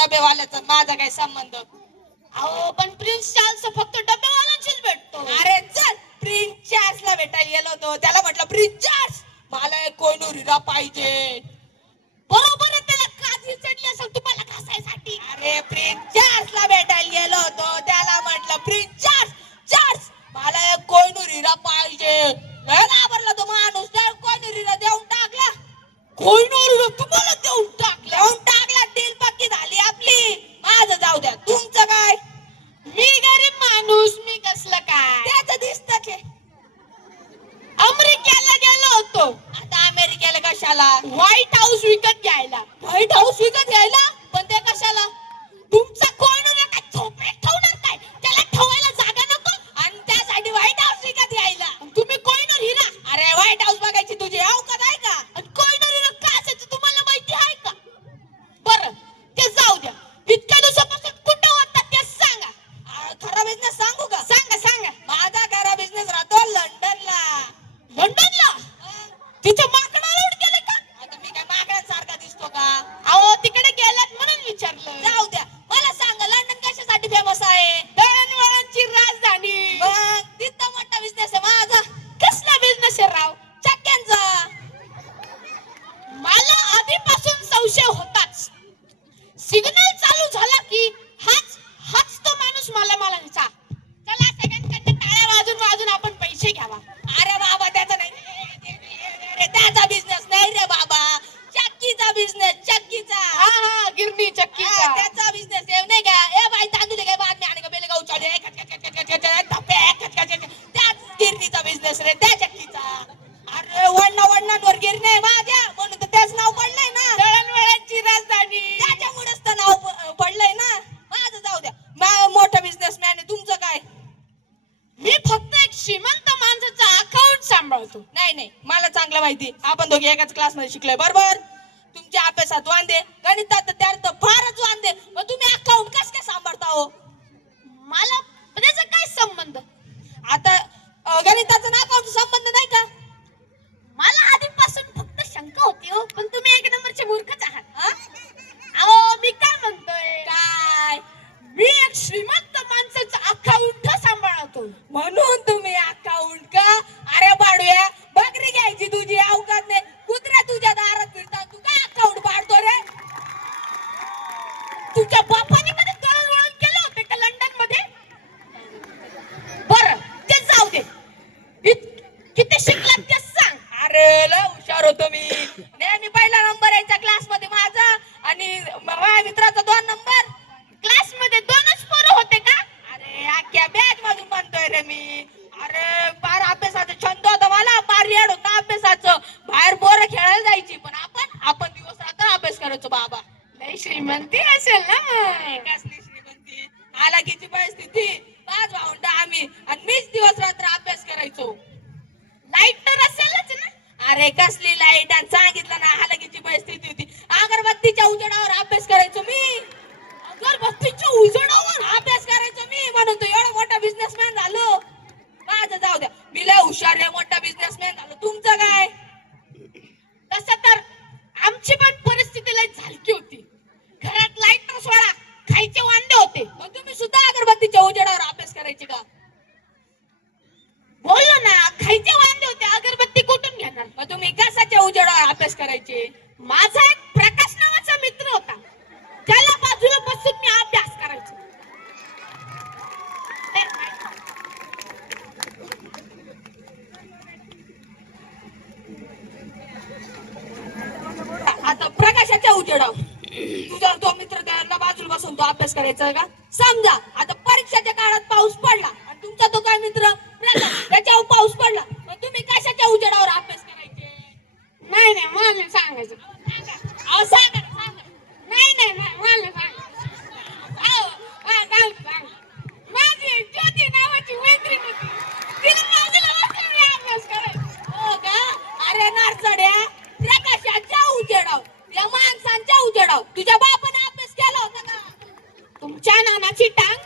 डबेवाल्याचा माझा काय संबंध? अहो पण प्रिन्स चार्ल्स फक्त डबेवाल्यांशीच भेटतो. अरे चल, प्रिन्स चार्ल्सला भेटायला गेलो होतो, त्याला म्हटलं प्रिन्स चार्ल्स मला एक कोहिनूर हिरा पाहिजे. बरोबर आहे, त्याला काजी चढली असेल तुम्हाला घासायसाठी. अरे प्रिन्स चार्ल्सला भेटायला गेलो होतो, त्याला म्हटलं प्रिन्स चार्ल्स चार्ल्स मला एक कोहिनूर हिरा पाहिजे. लय घाबरला तो माणूस, त्या कोहिनूर हिरा देऊन टाकला. कोहिनूर तुम्हाला देऊन टाकला? देऊन टाकला, डील पक्की झाली आपली. माझं जाऊ द्या, तुमचं काय? मी गरीब माणूस, मी कसलं काय? त्याचं दिसतच आहे. अमेरिकेला गेलो होतो. आता अमेरिकेला कशाला? व्हाईट हाऊस विकत घ्यायला. व्हाईट हाऊस विकत घ्यायला? पण ते कशाला? तुमचा कोहिनूर काय झोपडीत ठेवणार काय? त्याला ठेवायला जागा नको? आणि त्यासाठी व्हाईट हाऊस विकत घ्यायला? तुम्ही कोहिनूर हिरा. अरे व्हाईट हाऊस बघायची तुझी अवकात आहे का? आणि कोहिनूर हिरा काय असायचं तुम्हाला माहिती आहे का? बरं ते जाऊ द्या, इतक्या दिवसापासून कुठं होता ते सांगा. खरा बिझनेस सांगू का? सांगा सांगा. माझा खरा बिझनेस राहतो लंडनला. लंडनला? तिथे माकडा रोड गेले का? आता मी काय माकडांसारखा दिसतो का? अहो तिकडे गेलात म्हणून विचारलं. जाऊ द्या, मला सांगा लंडन कशासाठी फेमस आहे? दळणवळणची राजधानी. मग तिथं मोठा बिझनेस आहे माझा. कसला बिझनेस आहे राव? चक्क्यांचा. मला आधीपासून संशय होताच. सिग्नल चालू झाला की हाच हाच तो माणूस मला म्हणायचा, चला सगळ्यांकडे टाळ्या वाजून वाजून आपण पैसे घ्यावा. अरे बाबा त्याचा नाही रे, त्याचा बिझनेस नाही रे बाबा, चक्कीचा बिझनेस, चक्कीचा. हा हा, गिरणी चक्कीचा. त्याचा बिझनेस आहे नाही का? ए बाई तांदूळ काय बातमी आणि का बेलगाव चालू आहे, त्याच गिरणीचा बिझनेस रे, त्या चक्कीचा. अरे वडणांवर गिरणी आहे माझ्या, म्हणून तर त्याच नाव पडलंय ना, दळणवळणची राजधानी. त्याच्यामुळेच तर नाव पडलंय ना. माझं जाऊ द्या, मोठा बिझनेसमॅन आहे. तुमचं काय? मी फक्त एक श्रीमंत माणसाचा अकाउंट सांभाळतो. नाही नाही, मला चांगलं माहिती, आपण दोघे एकाच क्लासमध्ये शिकलोय बरोबर. तुमच्या अभ्यासात वांदे, गणितात तर फारच वांदे, मग तुम्ही अकाउंट कस काय सांभाळता हो? मला त्याचा काय संबंध? आता गणिताचा ना अकाउंट संबंध नाही का? मला आधीपासून फक्त शंका होती हो, पण तुम्ही एक नंबरचे मूर्खच आहात. अहो मी काय म्हणतोय, काय? मी एक श्रीमंत माणसाचं अकाउंट सांभाळतो. म्हणून तुम्ही अकाउंट का? अरे बाडूया, बकरी घ्यायची तुझी अवकात नाही, कुत्र्या तुझ्या दारात फिरतात, तू काय अकाउंट पाडतो रे? तुझ्या बापाने कधी दळणवळण केलं होते का लंडन मध्ये? बरं ते जाऊ दे, किती शिकलात ते सांग. अरे लय हुशार होतो मी, नेहमी पहिला नंबर यायचा क्लासमध्ये माझा, आणि माझ्या मित्राचा 2 नंबर. क्लास मध्ये 2च पोरं होते का? अरे अख्ख्या बॅच मधून म्हणतोय रे मी. अरे फार अभ्यासाचा छंद होता मला, फार येड होता अभ्यासाचं. बाहेर पोरं खेळायला जायची, पण आपण दिवस रात्र अभ्यास करायचो बाबा. लय श्रीमंती असेल ना मग. कसली श्रीमंती, हालाकीची परिस्थिती, 5 भावंड आम्ही, आणि मीच दिवस रात्र अभ्यास करायचो. लाईट तर असेलच ना? अरे कसली लाईट, आणि सांगितलं ना हालाकीची परिस्थिती होती. अगरबत्तीच्या उजेडावर अभ्यास करायचो मी. अगरबत्तीच्या उजेडावर अभ्यास करायचो मी, म्हणून तो एवढा मोठा बिझनेसमॅन झालो. माझं जाऊ द्या, मी लय हुशार रे, मोठा बिझनेसमॅन झालो. तुमचं काय? तसं तर आमची पण परिस्थिती लय झालकी होती. घरात लाईट सोडा, खायचे वांदे होते. मग तुम्ही सुद्धा अगरबत्तीच्या उजेडावर अभ्यास करायचे का? बोललो ना, खायचे वांदे होते, अगरबत्ती कुठून घेणार? मग तुम्ही कशाच्या उजेडावर अभ्यास करायचे? माझा एक प्रकाश नावाचा मित्र होता, त्याला बाजूला बसून मी अभ्यास करायचो. आता प्रकाशाच्या उजेडावर तुझा तो मित्र त्याला बाजूला बसून तो अभ्यास करायचा का? समजा आता परीक्षेच्या काळात पाऊस पडला, आणि तुमचा तो काय मित्र त्याच्यावर पाऊस पडला, मग तुम्ही कशाच्या उजेडावर अभ्यास करायचे? नाही नाही, मला नाही सांगायचं. अहो सांगा ना, सांगा. नाही नाही, मला नाही सांगायचं. माझी ज्योती नावाची मैत्रीण होती, तिला बाजूला बसून मी अभ्यास करायचो. हो का? अरे नारचड्या, प्रकाशाच्या उजेडावर, या माणसांच्या उजेडावर तुझ्या बापाने अभ्यास केला होता का? तुमच्या नानाची टांग